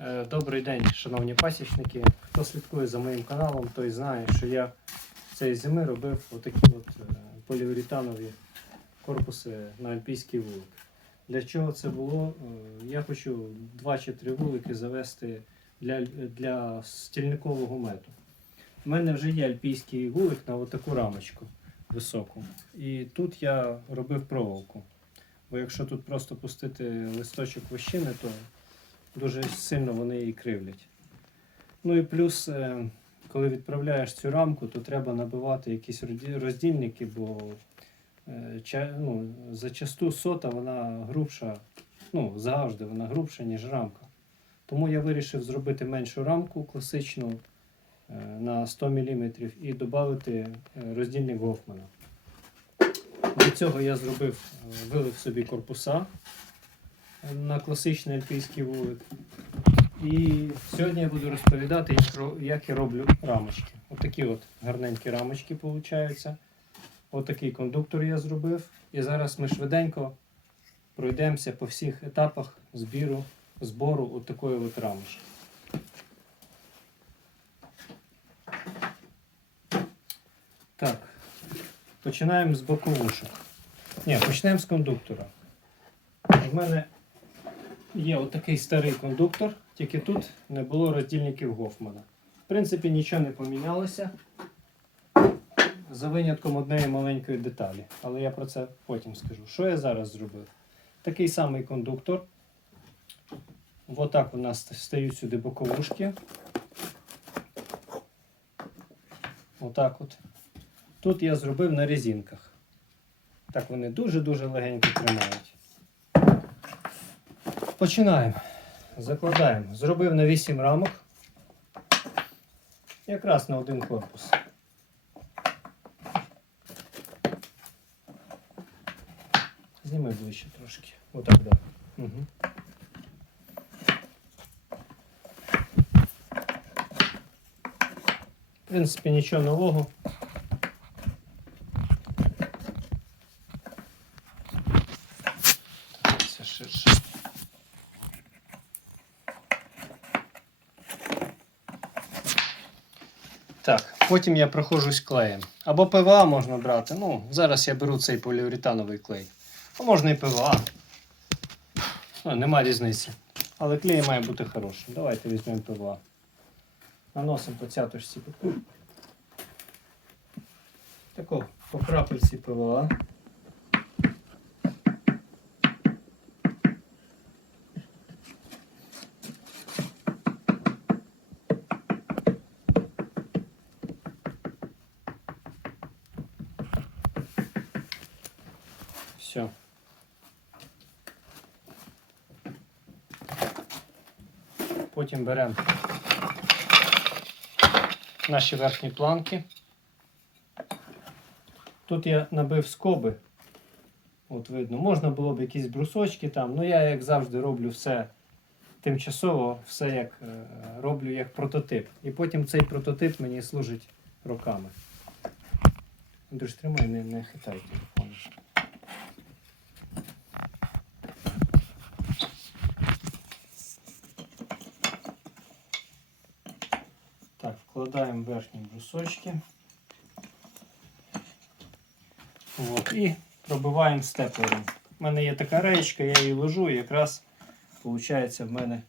Е, Добрий день, шановні пасічники. Хто слідкує за моїм каналом, той знає, що я цієї зими робив отакі от е, поліуретанові корпуси на альпійський вулик. Для чого це було? Е, Я хочу два чи три вулики завести для, для стільникового мету. У мене вже є альпійський вулик на отаку рамочку високу. І тут я робив проволоку. Бо якщо тут просто пустити листочок вощини, то дуже сильно вони її кривлять. Ну і плюс, е, коли відправляєш цю рамку, то треба набивати якісь роздільники, бо е, ну, зачасту сота вона грубша, ну, завжди вона грубша, ніж рамка. Тому я вирішив зробити меншу рамку класичну е, на 100 мм і додати роздільник Гофмана. Для цього я зробив, вилив собі корпуса на класичний альпійський вулик. І сьогодні я буду розповідати, як, я роблю рамочки. Отакі от гарненькі рамочки получаються. Отакий кондуктор я зробив. І зараз ми швиденько пройдемося по всіх етапах збіру, збору от такої от рамочки. Так, починаємо з боковушок. Ні, почнемо з кондуктора. У мене є отакий старий кондуктор, тільки тут не було роздільників Гофмана. В принципі, нічого не помінялося. За винятком однієї маленької деталі. Але я про це потім скажу. Що я зараз зробив? Такий самий кондуктор. Отак у нас стають сюди боковушки. Отак от. Тут я зробив на резинках. Так вони дуже-дуже легенько тримають. Починаємо. Закладаємо. Зробив на 8 рамок. Якраз на один корпус. Зніми ближче трошки. Отак, да. Угу. В принципі, нічого нового. Це ширше. Так, потім я проходжусь клеєм. Або ПВА можна брати. Ну, зараз я беру цей поліуретановий клей. А можна і ПВА. Ну, нема різниці. Але клей має бути хороший. Давайте візьмемо ПВА. Наносимо по цяточці. Тако, по крапельці ПВА. Все. Потім беремо наші верхні планки. Тут я набив скоби. От видно, можна було б якісь брусочки там, ну я, як завжди, роблю все тимчасово, все як е, роблю як прототип. І потім цей прототип мені служить роками. Дуже тримай, не, не хитай телефон. Так, вкладаємо верхні брусочки. От, і пробиваємо степлером. У мене є така реєчка, я її ложу і якраз виходить в мене.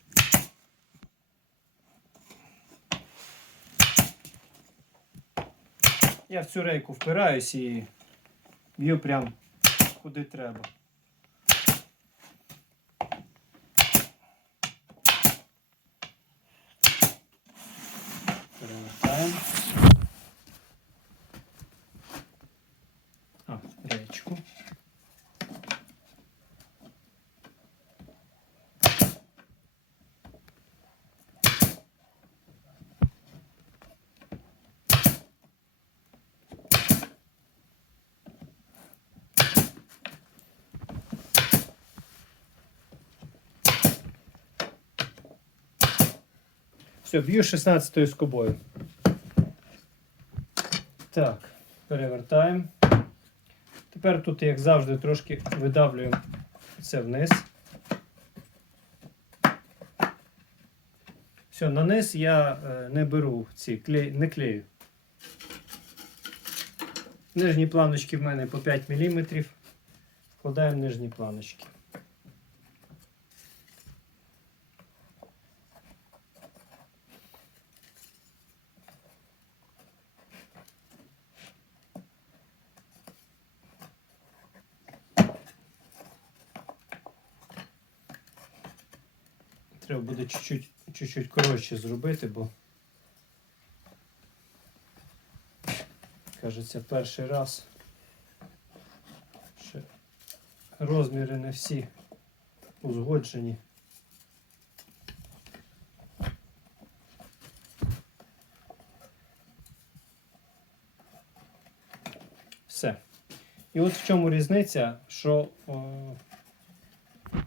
Я в цю рейку впираюсь і б'ю прям куди треба. Перевертаємо. А. Все, б'ю 16 скобою. Так, перевертаємо. Тепер тут, як завжди, трошки видавлюємо це вниз. Все, на низ я е, не беру ці клей, не клею. Нижні планочки в мене по 5 мм. Вкладаємо нижні планочки. Треба буде чуть-чуть, чуть-чуть коротше зробити, бо кажеться перший раз. Ще розміри не всі узгоджені. Все. І от в чому різниця, що о,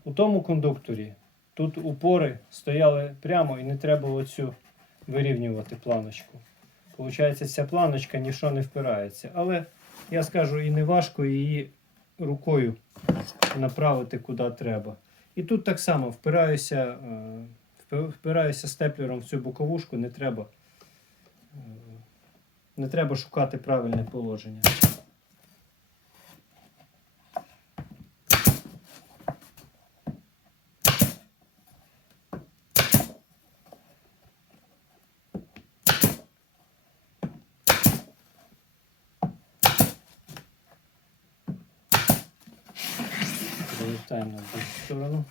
у тому кондукторі Тут упори стояли прямо і не треба оцю вирівнювати планочку. Получається, ця планочка ніщо не впирається. Але я скажу, і не важко її рукою направити куди треба. І тут так само впираюся, е, впираюся степлером в цю боковушку, не треба, е, не треба шукати правильне положення. Завертаємо на другу сторону.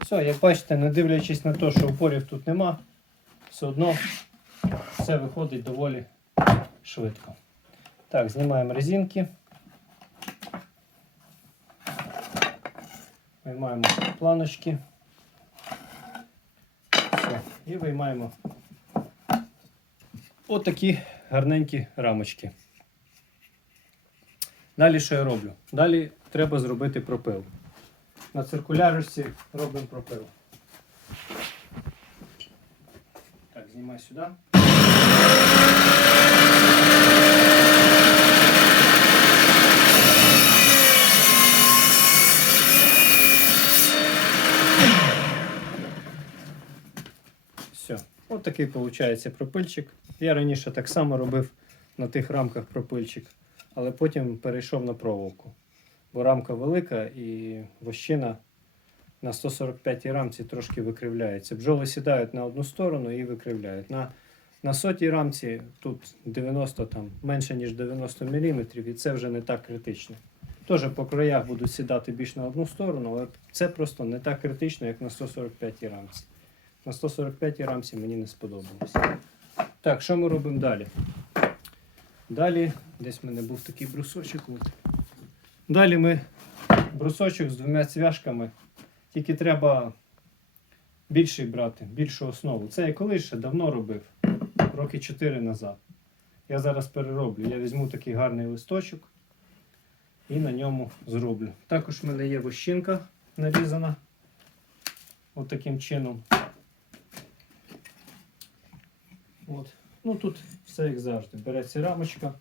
Все, як бачите, не дивлячись на те, що упорів тут нема, все одно все виходить доволі швидко. Так, знімаємо резинки. Виймаємо планочки. Все. І виймаємо отакі гарненькі рамочки. Далі що я роблю? Далі треба зробити пропил. На циркулярочці робимо пропил. Так, знімай сюди. От такий виходить пропильчик. Я раніше так само робив на тих рамках пропильчик, але потім перейшов на проволоку. Бо рамка велика і вощина на 145 рамці трошки викривляється. Бджоли сідають на одну сторону і викривляють. На, на сотій рамці тут 90 там, менше ніж 90 мм, і це вже не так критично. Теж по краях будуть сідати більш на одну сторону, але це просто не так критично, як на 145 рамці. На 145 рамці мені не сподобалося. Так, що ми робимо далі? Далі, десь в мене був такий брусочок. От. Далі ми брусочок з двома цвяшками. Тільки треба більший брати, більшу основу. Це я колись ще давно робив, роки 4 назад. Я зараз перероблю. Я візьму такий гарний листочок і на ньому зроблю. Також в мене є вощинка нарізана. От таким чином. От. Ну тут все як завжди. Береться рамочка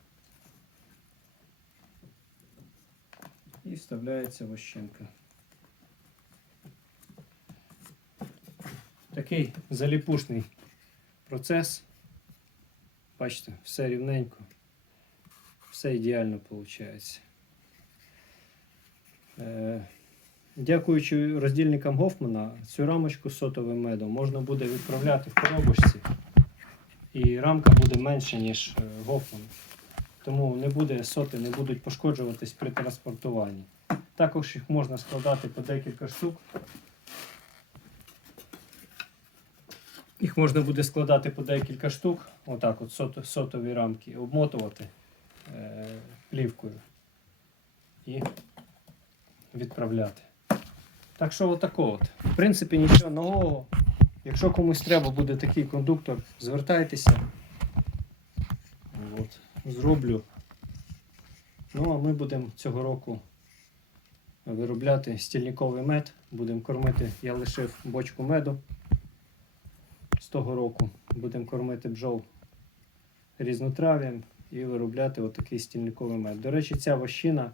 і вставляється вощинка. Такий заліпушний процес. Бачите, все рівненько, все ідеально виходить. Е, Дякуючи роздільникам Гофмана, цю рамочку з сотовим медом можна буде відправляти в коробочці, і рамка буде менше, ніж е, Гофман. Тому не буде соти, не будуть пошкоджуватись при транспортуванні. Також їх можна складати по декілька штук. Їх можна буде складати по декілька штук, отак от сото- сотові рамки, обмотувати е, плівкою і відправляти. Так що отако от. В принципі, нічого нового. Якщо комусь треба буде такий кондуктор, звертайтеся. От, зроблю. Ну, а ми будемо цього року виробляти стільниковий мед. Будемо кормити. Я лишив бочку меду з того року. Будемо кормити бджол різнотрав'ям і виробляти отакий стільниковий мед. До речі, ця вощина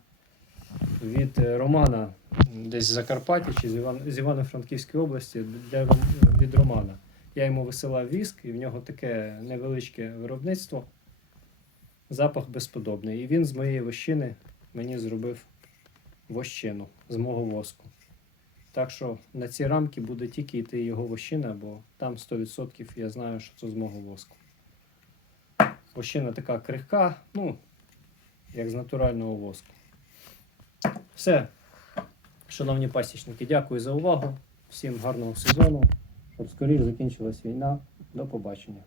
від е, Романа десь з Закарпаття чи з, Іван... з Івано-Франківської області для... Від Романа. Я йому висилав віск, і в нього таке невеличке виробництво. Запах безподобний. І він з моєї вощини мені зробив вощину з мого воску. Так що на ці рамки буде тільки йти його вощина, бо там 100% я знаю, що це з мого воску. Вощина така крихка, ну, як з натурального воску. Все. Шановні пасічники, дякую за увагу. Всім гарного сезону. Щоб скоріше закінчилась війна. До побачення.